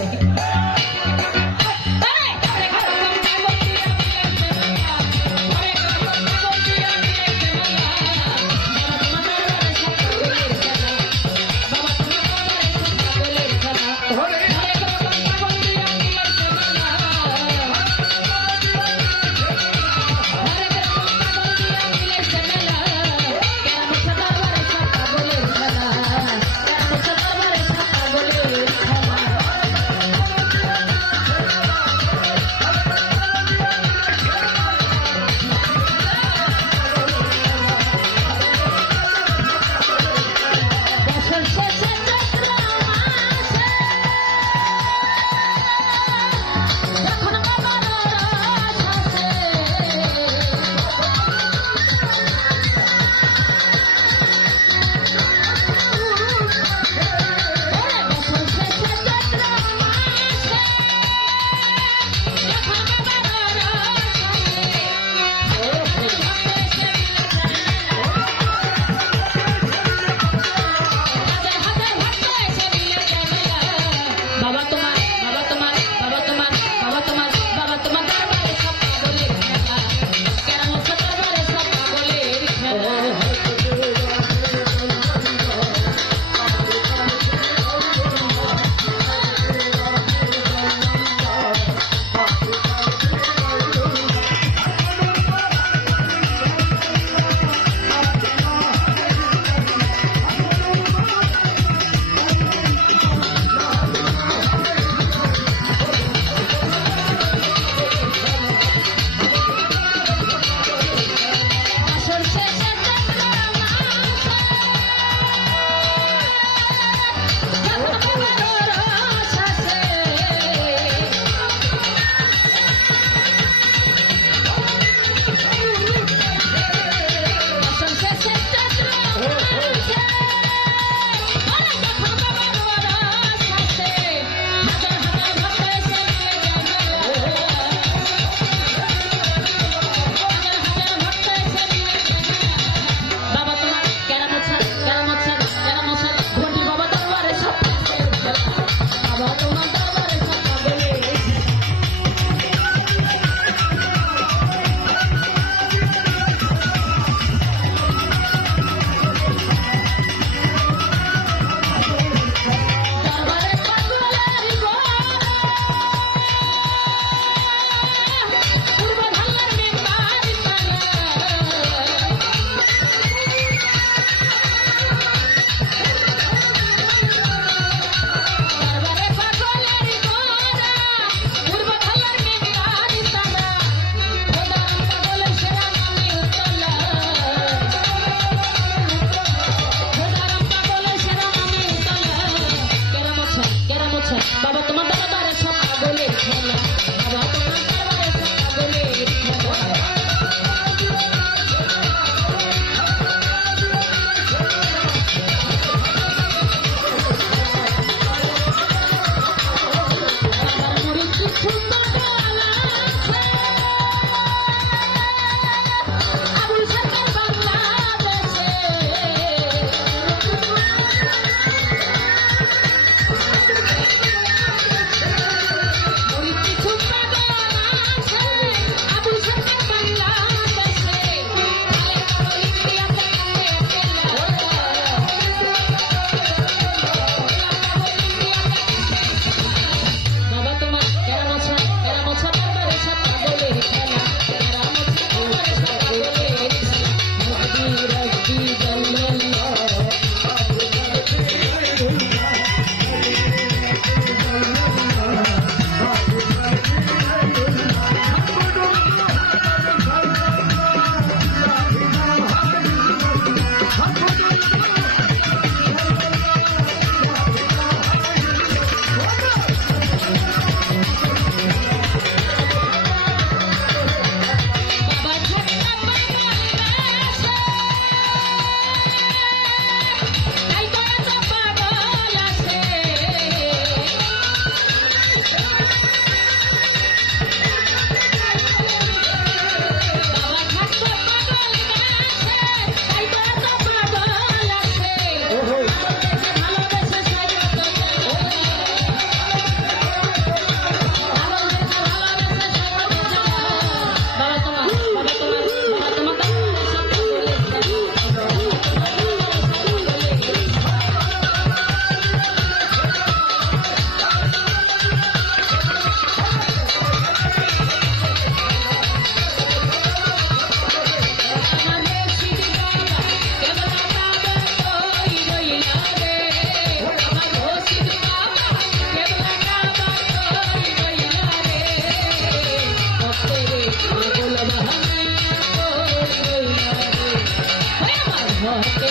tenía.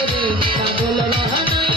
রে পাগল বাহানা